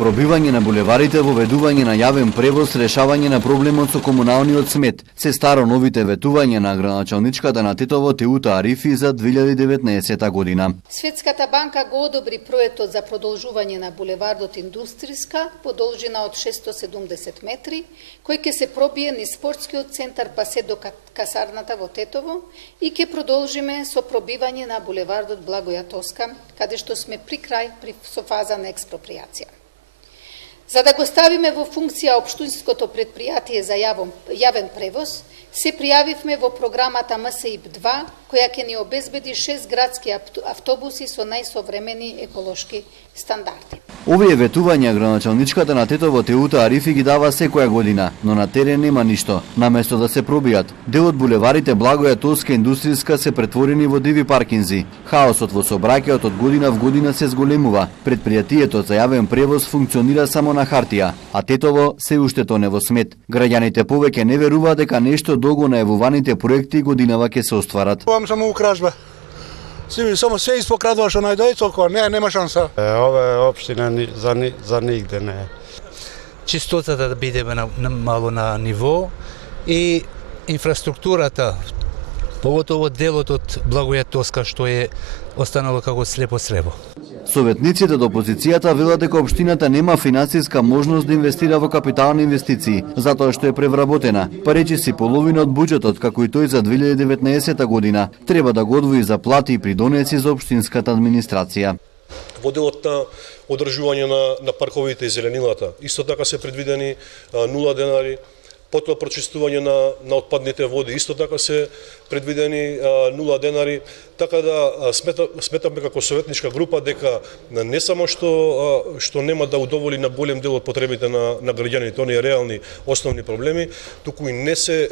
Пробивање на булеварите, воведување на јавен превоз, решавање на проблемот со комуналниот смет, се старо новите ветувања на градоначалничката на Тетово Теута Арифи за 2019 година. Светската банка го одобри проектот за продолжување на булевардот Индустријска по должина од 670 метри, кој ќе се пробие низ спортскиот центар па се до касарната во Тетово и ќе продолжиме со пробивање на булевардот Благоја Тоска, каде што сме при крај со фаза на експропријација. За да го ставиме во функција општинското предпријатие за јавен превоз, се пријавивме во програмата МСИП-2, која ќе ни обезбеди 6 градски автобуси со најсовремени еколошки стандарди. Овие ветувања градоначалничката на Тетово Теута Арифи ги дава секоја година, но на терен нема ништо. Наместо да се пробијат, дел од булеварите Благоја Тоска и Индустријска се претворени во диви паркинзи. Хаосот во сообраќајот од година в година се зголемува. Предпријатието за јавен превоз функционира само на хартија, а Тетово се уште тоне во смет. Граѓаните повеќе не веруваат дека нешто долго најавуваните проекти годинава ќе се остварат. Само укражба. Само се испокрадува што најдојде толку, нема шанса. Ова е општина за нигде не е. Чистотата да биде мало на ниво и инфраструктурата, поготово делот од Благоја Тоска што е останало како слепо-срево. Советниците од опозицијата велат дека општината нема финансиска можност да инвестира во капитални инвестиции, затоа што е превработена. Па речиси половина од буџетот, како и тој за 2019 година, треба да го одвои за плати и придонеси за општинската администрација. Во делот на одржување на парковите и зеленилата, исто така се предвидени 0 денари. Потоа прочистување на отпадните води, исто така се предвидени 0 денари, така да сметаме како советничка група дека не само што нема да удоволи на голем дел од потребите на граѓаните, оние реални основни проблеми, туку и не се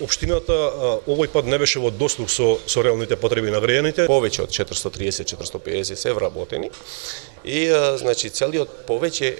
општината овој пат не беше во дослух со реалните потреби на граѓаните. Повеќе од 430-450 се вработени и значи целиот повеќе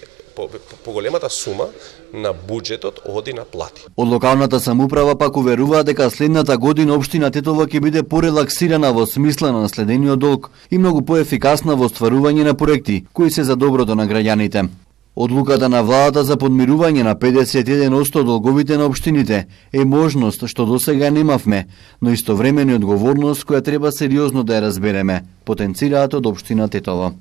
поголемата сума на буџетот оди на плати. Од локалната самоуправа пак уверува дека следната година општина Тетово ќе биде порелаксирана во смисла на наследениот долг и многу поефикасна во остварување на проекти кои се за доброто на граѓаните. Одлуката на владата за подмирување на 51% долговите на општините е можност што досега немавме, но истовремено одговорност која треба сериозно да ја разбереме, потенцираат од општина Тетово.